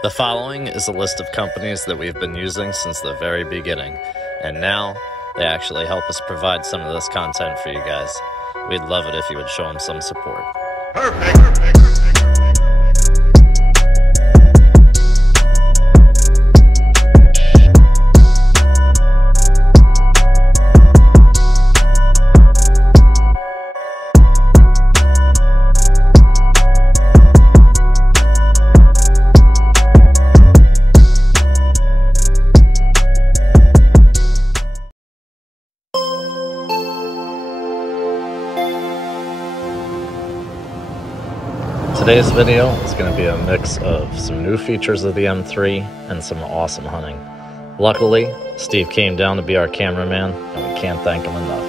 The following is a list of companies that we've been using since the very beginning, and now they actually help us provide some of this content for you guys. We'd love it if you would show them some support. Perfect. Today's video is going to be a mix of some new features of the M3 and some awesome hunting. Luckily, Steve came down to be our cameraman, and we can't thank him enough.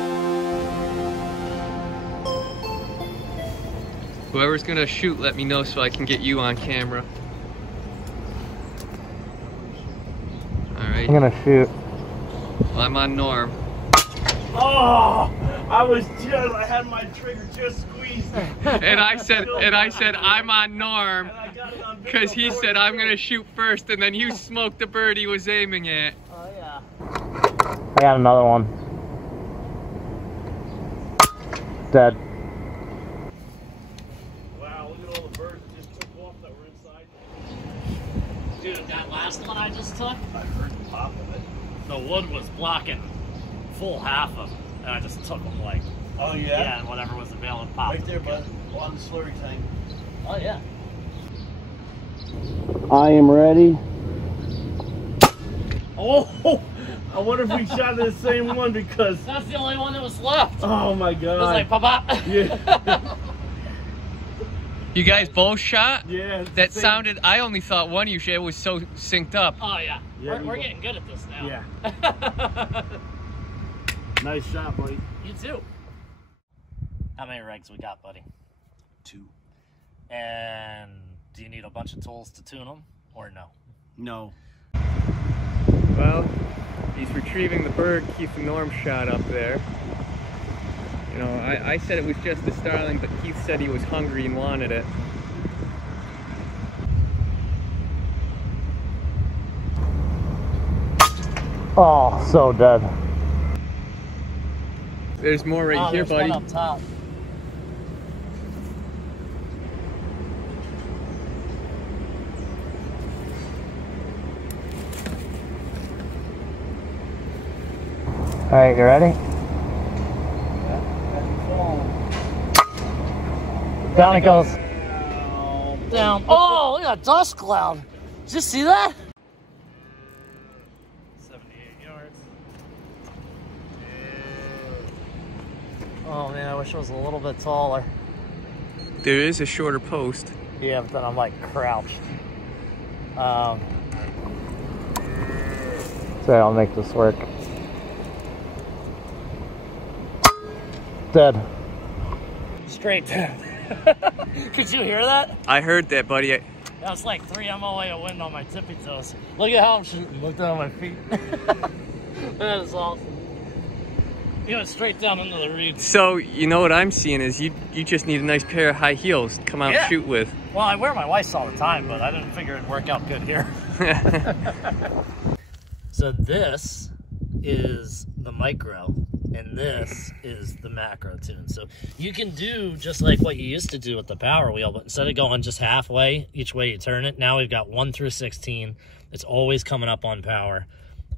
Whoever's going to shoot, let me know so I can get you on camera. Alright. I'm gonna shoot. Well, I'm on Norm. Oh, I had my trigger just squeezed. And I said I'm on Norm because he said I'm gonna shoot first, and then you smoked the bird he was aiming at. Oh yeah. I got another one. Dead. Wow, look at all the birds that just took off that were inside. Dude, that last one I just took, I heard the pop of it. the wood was blocking full half of them, and I just took them like, Oh yeah? yeah, and whatever was available popped. Right there, bud. On the slurry tank. Oh yeah. I am ready. Oh, I wonder if we shot the same one because. That's the only one that was left. Oh my god. It was like pop pop. Yeah. You guys both shot? Yeah. That sounded, I only thought one of you shot. It was so synced up. Oh yeah. Yeah, We're getting good at this now. Yeah. Nice shot, buddy. You too. How many regs we got, buddy? 2. And do you need a bunch of tools to tune them, or no? No. Well, he's retrieving the bird Keith and Norm shot up there. You know, I said it was just a starling, but Keith said he was hungry and wanted it. Oh, so dead. There's more right here, there's buddy. one up top. All right, you ready? Down it goes. Down. Oh, look at that dust cloud. Did you see that? 78 yards. Oh man, I wish it was a little bit taller. There is a shorter post. Yeah, but then I'm like crouched. So I'll make this work. Dead. Straight down. Could you hear that? I heard that, buddy. That was like 3 MOA of wind on my tippy toes. Look at how I'm shooting. Look down at my feet. That is awesome. You went straight down into the reeds. So, you know what I'm seeing is you just need a nice pair of high heels to come out and shoot with. Well, I wear my wife's all the time, but I didn't figure it'd work out good here. So this is the micro, and this is the macro tune. So you can do just like what you used to do with the power wheel, but instead of going just halfway each way you turn it, now we've got 1 through 16. It's always coming up on power.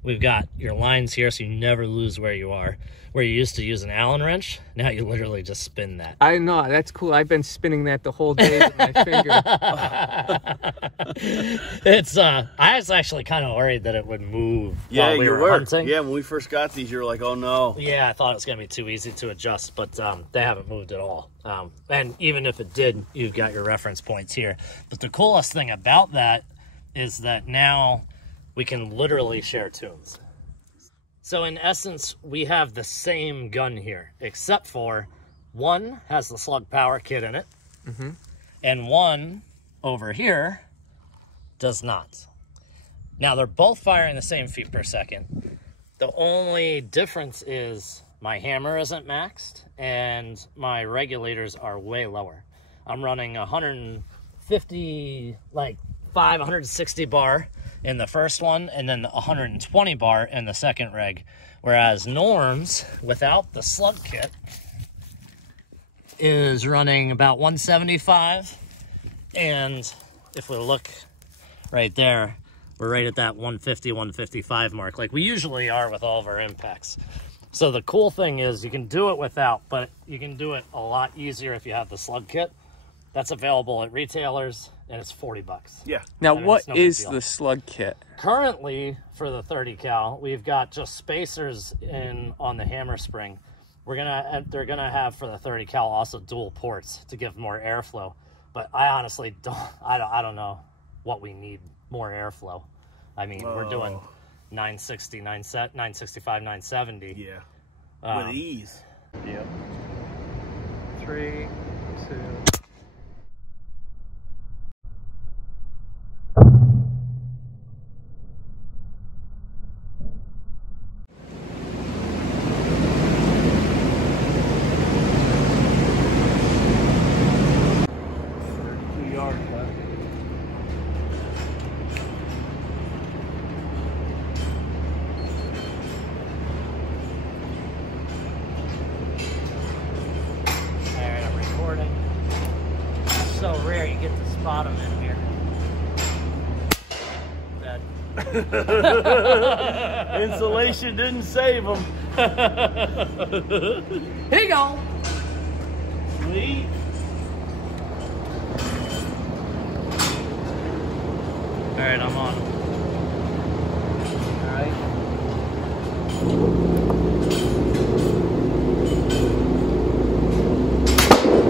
We've got your lines here so you never lose where you are. Where you used to use an Allen wrench, now you literally just spin that. I know, that's cool. I've been spinning that the whole day with my finger. It's I was actually kind of worried that it would move Yeah, while we you were were. hunting. Yeah, when we first got these, you were like, oh no. Yeah, I thought it was going to be too easy to adjust, but they haven't moved at all. And even if it did, you've got your reference points here. But the coolest thing about that is that now we can literally share tunes. So in essence, we have the same gun here, except for one has the slug power kit in it, and one over here does not. Now they're both firing the same feet per second. The only difference is my hammer isn't maxed and my regulators are way lower. I'm running 150, like 160 bar in the first one, and then the 120 bar in the second rig. Whereas Norm's, without the slug kit, is running about 175. And if we look right there, we're right at that 150, 155 mark, like we usually are with all of our impacts. So the cool thing is you can do it without, but you can do it a lot easier if you have the slug kit. That's available at retailers, and it's 40 bucks. Yeah. Now, I mean, what it's no big is deal. the slug kit? Currently, for the 30 cal, we've got just spacers in on the hammer spring. They're gonna have for the 30 cal also dual ports to give more airflow. But I honestly don't. I don't know what we need more airflow. I mean, we're doing 960, 965, 970. Yeah. With ease. Yep. 3, 2. So rare you get to spot them in here. Dead. Insulation didn't save them. Here you go. Sweet. All right, I'm on. All right.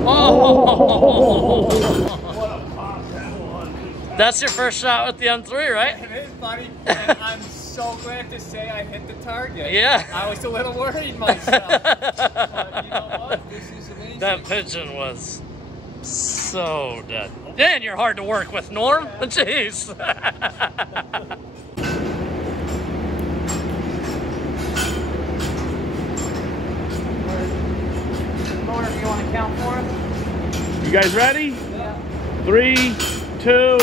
Oh! What a pop that was. That's your first shot with the M3, right? It is, buddy. And I'm so glad to say I hit the target. Yeah. I was a little worried myself. But you know what? This is amazing. That pigeon was so dead. Dan, you're hard to work with, Norm. Jeez. Norm, you want to count for us? You guys ready? Yeah. 3, 2.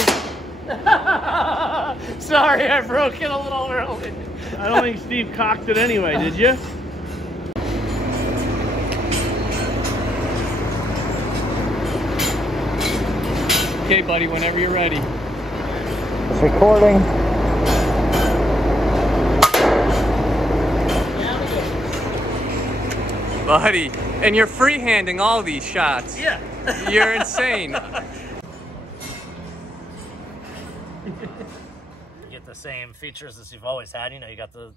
Sorry, I broke it a little early. I don't think Steve cocked it anyway, did you? Okay, buddy, whenever you're ready. It's recording. Buddy, and you're freehanding all these shots. Yeah. You're insane. You get the same features as you've always had. You know, you got the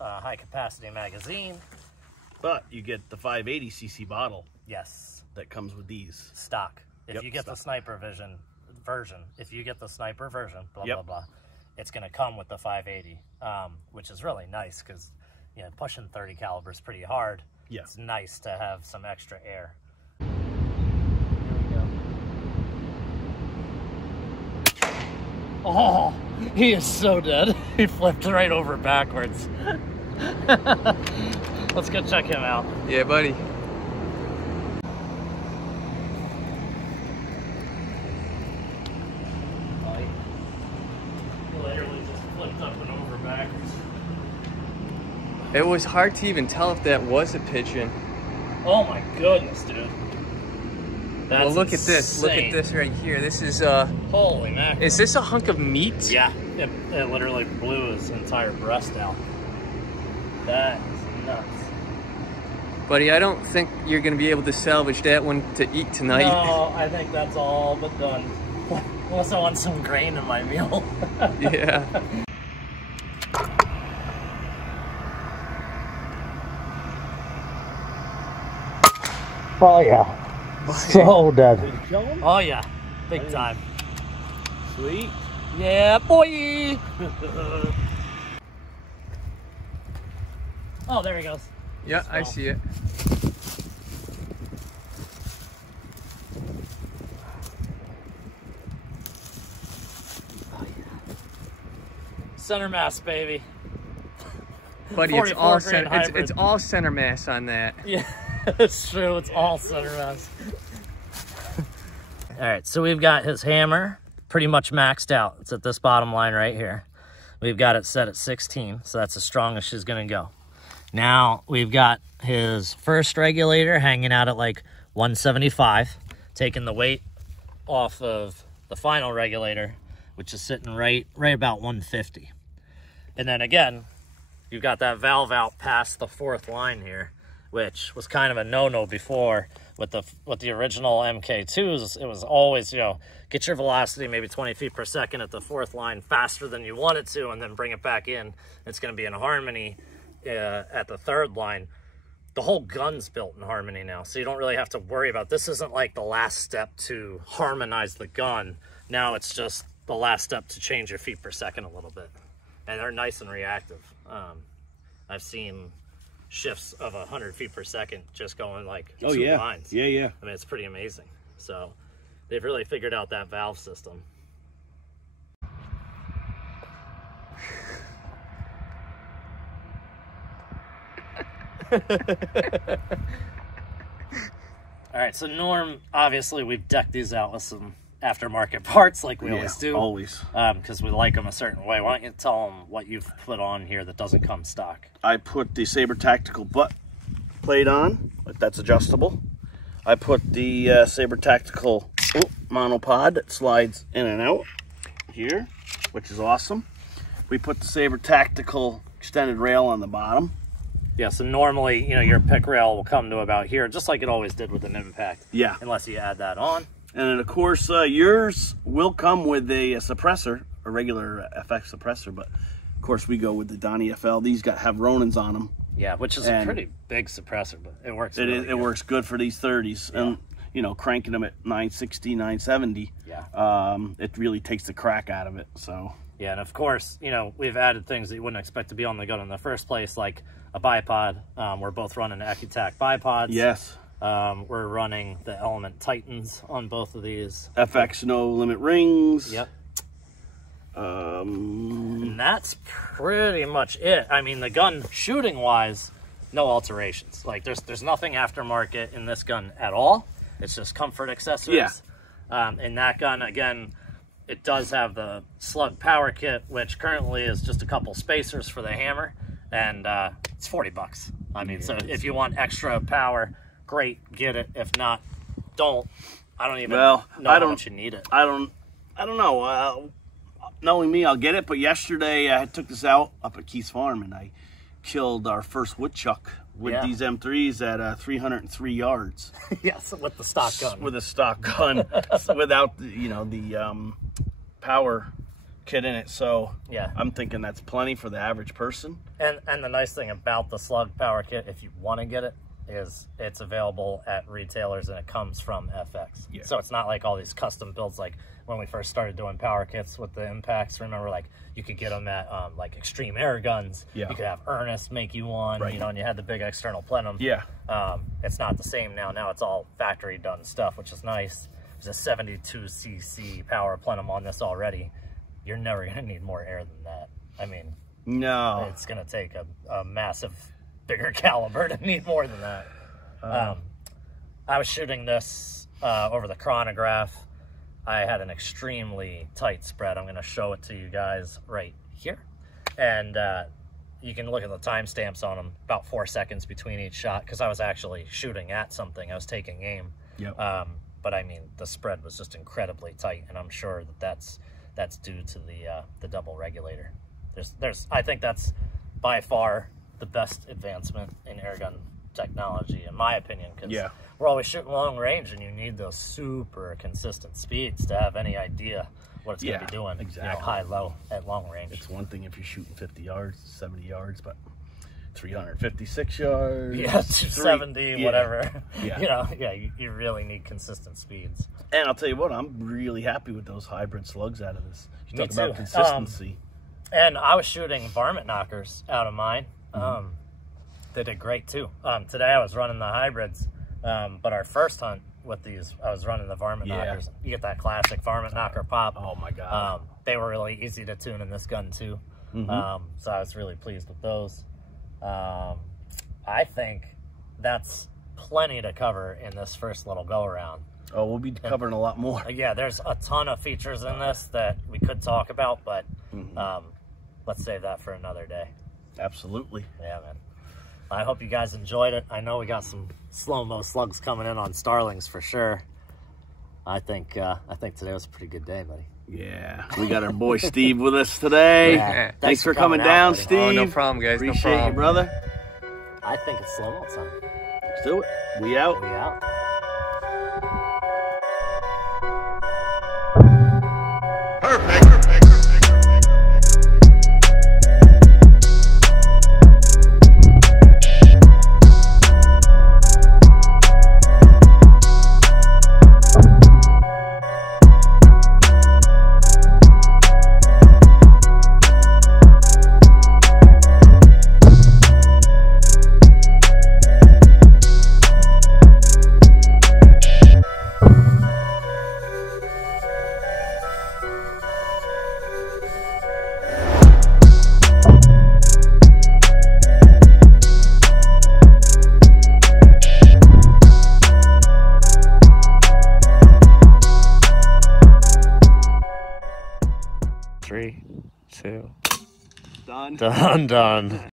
high capacity magazine. But you get the 580cc bottle Yes. that comes with these. Stock. If Yep, you get stock. the sniper version, if you get the sniper version, blah, Yep. blah, blah, it's going to come with the 580, which is really nice because, you know, pushing 30 caliber is pretty hard. Yeah. It's nice to have some extra air. Oh, he is so dead. He flipped right over backwards. Let's go check him out. Yeah, buddy. Literally just flipped up and over backwards. It was hard to even tell if that was a pigeon. Oh my goodness, dude. That's Well, look at this. Look at insane. this right here. This is Holy mackerel. Is this a hunk of meat? Yeah, it literally blew his entire breast out. That is nuts. Buddy, I don't think you're gonna be able to salvage that one to eat tonight. No, I think that's all but done. Unless I want some grain in my meal. Yeah. Oh yeah. So dead. Did you kill him? Oh yeah, big time. Sweet. Yeah, boy. Oh, there he goes. Yeah, I see it. Center mass, baby. Buddy, it's all 44 center. grain It's hybrid. all center mass on that. Yeah, it's true. It's all center mass. All right, so we've got his hammer pretty much maxed out. It's at this bottom line right here. We've got it set at 16, so that's as strong as she's gonna go. Now we've got his first regulator hanging out at like 175, taking the weight off of the final regulator, which is sitting right about 150. And then again, you've got that valve out past the 4th line here, which was kind of a no-no before with the original MK2s. It was always, you know, get your velocity maybe 20 feet per second at the 4th line faster than you want it to, and then bring it back in. It's going to be in harmony at the 3rd line. The whole gun's built in harmony now, so you don't really have to worry about this. Isn't like the last step to harmonize the gun. Now it's just the last step to change your feet per second a little bit, and they're nice and reactive. I've seen shifts of 100 feet per second just going like 2 lines. Yeah. I mean, it's pretty amazing. So they've really figured out that valve system. All right, so Norm, obviously we've decked these out with some aftermarket parts like we always do. Always. Because we like them a certain way. Why don't you tell them what you've put on here that doesn't come stock? I put the Saber Tactical butt plate on, that's adjustable. I put the Saber Tactical monopod that slides in and out here, which is awesome. We put the Saber Tactical extended rail on the bottom. Yeah, so normally, you know, your pick rail will come to about here, just like it always did with an Impact. Yeah. Unless you add that on. And then, of course, yours will come with a suppressor, a regular FX suppressor, but of course we go with the Donnie FL. These have Ronins on them. Yeah, which is a pretty big suppressor, but it works. It works good for these 30s, and you know, cranking them at 960, 970. Yeah. It really takes the crack out of it. So. Yeah, and of course, you know, we've added things that you wouldn't expect to be on the gun in the first place, like a bipod. We're both running Ecutac bipods. Yes. We're running the Element Titans on both of these. FX no limit rings. Yep. And that's pretty much it. I mean, the gun shooting wise, no alterations. Like there's nothing aftermarket in this gun at all. It's just comfort accessories. Yeah. In that gun, again, it does have the slug power kit, which currently is just a couple spacers for the hammer, and it's $40. I mean, so if you want extra power, great, get it. If not, don't. I don't even know how much you need it. I don't know. Knowing me, I'll get it. But yesterday I took this out up at Keith's farm, and I killed our first woodchuck with these M3s at 303 yards. Yes, with the stock gun. With a stock gun, without the power kit in it. So yeah, I'm thinking that's plenty for the average person. And the nice thing about the slug power kit, if you want to get it, is it's available at retailers and it comes from FX. Yeah. So it's not like all these custom builds like when we first started doing power kits with the Impacts. Remember, like you could get them at like Extreme Airguns. Yeah. You could have Ernest make you one, you know, and you had the big external plenum. Yeah. It's not the same now. Now it's all factory done stuff, which is nice. There's a 72cc power plenum on this already. You're never going to need more air than that. I mean, no, it's going to take a massive, bigger caliber to need more than that. I was shooting this over the chronograph. I had an extremely tight spread. I'm going to show it to you guys right here. And you can look at the timestamps on them, about 4 seconds between each shot, because I was actually shooting at something. I was taking aim. Yep. But I mean, the spread was just incredibly tight, and I'm sure that that's due to the double regulator. I think that's by far the best advancement in airgun technology, in my opinion, because we're always shooting long range, and you need those super consistent speeds to have any idea what it's going to be doing. Exactly. You know, high, low, at long range. It's one thing if you're shooting 50 yards, 70 yards, but 356 yards. Yeah, 270, whatever. Yeah. You know, you really need consistent speeds. And I'll tell you what, I'm really happy with those hybrid slugs out of this. You talk about consistency. And I was shooting varmint knockers out of mine. They did great too. Today I was running the hybrids, but our first hunt with these, I was running the varmint knockers. You get that classic varmint knocker pop. Oh my God. They were really easy to tune in this gun too. So I was really pleased with those. I think that's plenty to cover in this first little go around. Oh, we'll be covering a lot more. Yeah, there's a ton of features in this that we could talk about, but let's save that for another day. Absolutely. Yeah, man. I hope you guys enjoyed it. I know we got some slow-mo slugs coming in on starlings for sure. I think today was a pretty good day, buddy. Yeah, we got our boy Steve with us today. Yeah. Thanks for coming down, buddy. Steve. Oh, no problem, guys. Appreciate no problem. you, brother. I think it's slow-mo time. Let's do it. We out. We out. Three, two. Done. Done.